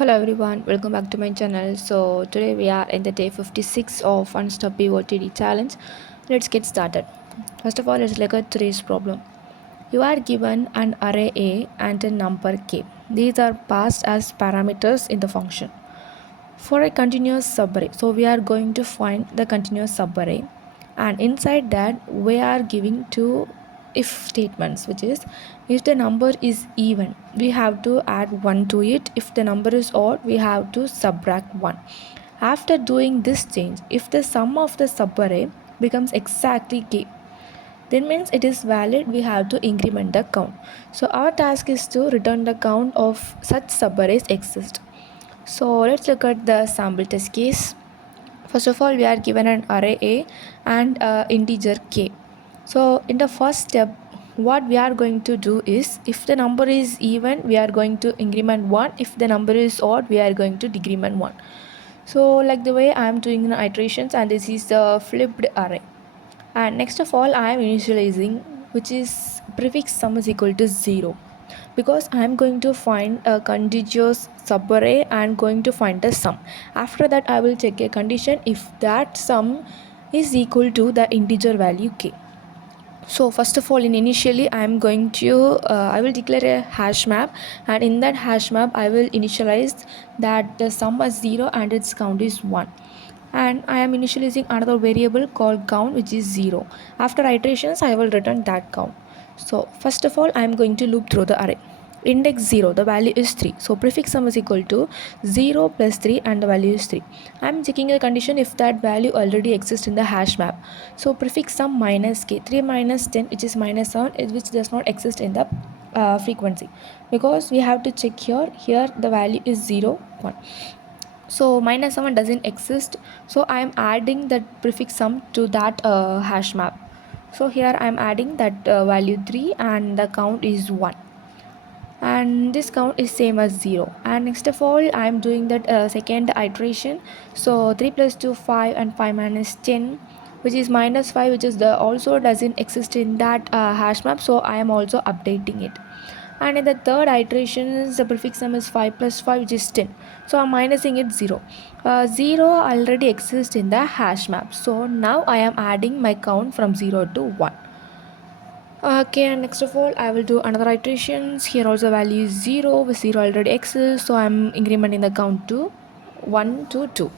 Hello everyone, welcome back to my channel. So today we are in the day 56 of Unstop POTD challenge. Let's get started. First of all, let's look at today's problem. You are given an array A and a number K. These are passed as parameters in the function. For a continuous subarray, so we are going to find the continuous subarray, and inside that we are giving two if statements, which is if the number is even we have to add 1 to it, if the number is odd we have to subtract 1. After doing this change, if the sum of the subarray becomes exactly k, then means it is valid, we have to increment the count. So our task is to return the count of such subarrays exist. So let's look at the sample test case. First of all, we are given an array A and integer k. So in the first step, what we are going to do is, if the number is even, we are going to increment 1. If the number is odd, we are going to decrement 1. So like the way I am doing the iterations, and this is the flipped array. And next of all, I am initializing, which is prefix sum is equal to 0, because I am going to find a contiguous subarray and going to find the sum. After that, I will check a condition if that sum is equal to the integer value k. So first of all, initially I am going to I will declare a hash map, and in that hash map I will initialize that the sum is 0 and its count is 1. And I am initializing another variable called count, which is 0. After iterations I will return that count. So first of all, I am going to loop through the array. Index 0, the value is 3, so prefix sum is equal to 0 plus 3 and the value is 3. I am checking the condition if that value already exists in the hash map. So prefix sum minus k, 3 minus 10, which is minus 7, which does not exist in the frequency, because we have to check here the value is 0 1. So minus 7 doesn't exist, so I am adding that prefix sum to that hash map. So here I am adding that value 3 and the count is 1, and this count is same as 0. And next of all, I am doing that second iteration. So 3 plus 2 5 and 5 minus 10, which is minus 5, which is the also doesn't exist in that hash map, so I am also updating it. And in the third iteration, the prefix sum is 5 plus 5, which is 10, so I'm minusing it 0. 0 already exists in the hash map, so now I am adding my count from 0 to 1. Okay, and next of all, I will do another iterations. Here also value is 0, with 0 already exists, so I'm incrementing the count to 1 to 2.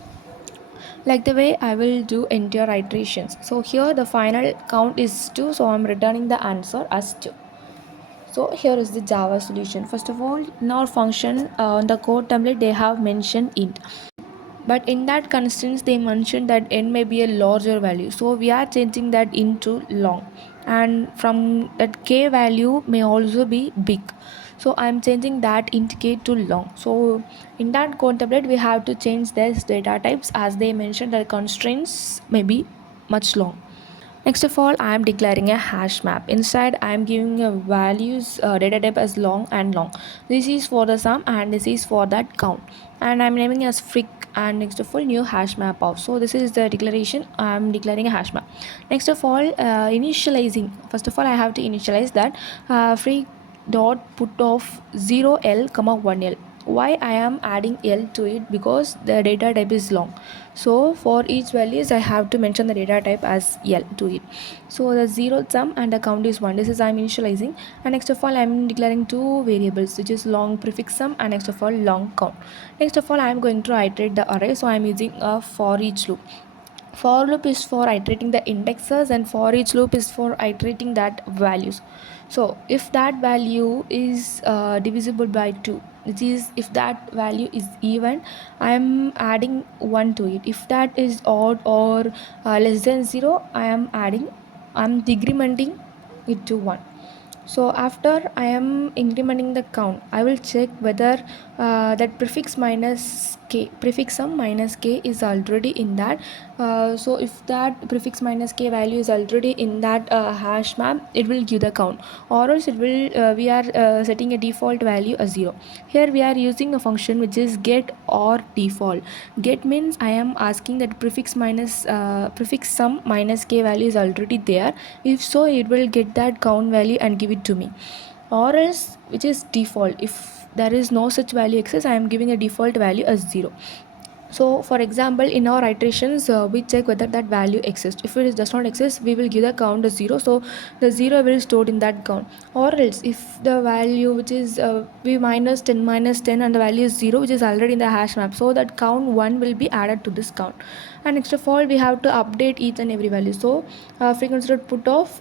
Like the way I will do entire iterations. So here the final count is 2, so I'm returning the answer as 2. So here is the Java solution. First of all, in our function on the code template they have mentioned int, but in that constants they mentioned that n may be a larger value, so we are changing that into long, and from that k value may also be big, so I am changing that int k to long. So in that code template we have to change this data types, as they mentioned that constraints may be much long. Next of all, I am declaring a hash map. Inside, I am giving a values data type as long and long. This is for the sum and this is for that count. And I am naming as fric, and next of all, new hash map of. So this is the declaration. I am declaring a hash map. Next of all, initializing. First of all, I have to initialize that fric dot put of 0l comma 1l. Why I am adding l to it? Because the data type is long, so for each values I have to mention the data type as l to it. So the 0th sum and the count is 1. This is I am initializing, and next of all I am declaring two variables, which is long prefix sum and next of all long count. Next of all I am going to iterate the array, so I am using a for each loop. For loop is for iterating the indexes, and for each loop is for iterating that values. So if that value is divisible by 2, which is if that value is even, I am adding 1 to it. If that is odd or less than 0, I am decrementing it to 1. So after I am incrementing the count, I will check whether that prefix sum minus k is already in that. So if that prefix minus k value is already in that hash map, it will give the count, or else it will we are setting a default value as 0. Here we are using a function which is get or default. Get means I am asking that prefix sum minus k value is already there. If so, it will get that count value and give it to me, or else which is default. If there is no such value exists, I am giving a default value as 0. So for example, in our iterations, we check whether that value exists. If it does not exist, we will give the count as 0, so the 0 will stored in that count. Or else if the value which is we minus 10 and the value is 0, which is already in the hash map, so that count 1 will be added to this count. And next of all, we have to update each and every value. So frequency dot put off,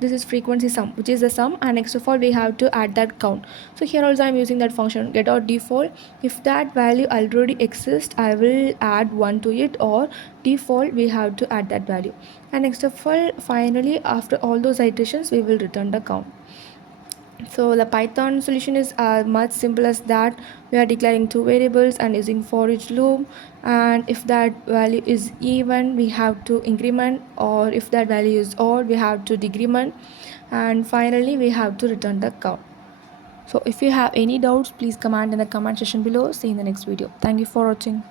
this is frequency sum, which is the sum, and next of all we have to add that count. So here also I'm using that function get out default. If that value already exists, I will add 1 to it, or default we have to add that value. And next of all, finally after all those iterations, we will return the count. So the Python solution is much simple as that. We are declaring two variables and using for each loop, and if that value is even, we have to increment, or if that value is odd, we have to decrement, and finally we have to return the count. So if you have any doubts, please comment in the comment section below. See you in the next video. Thank you for watching.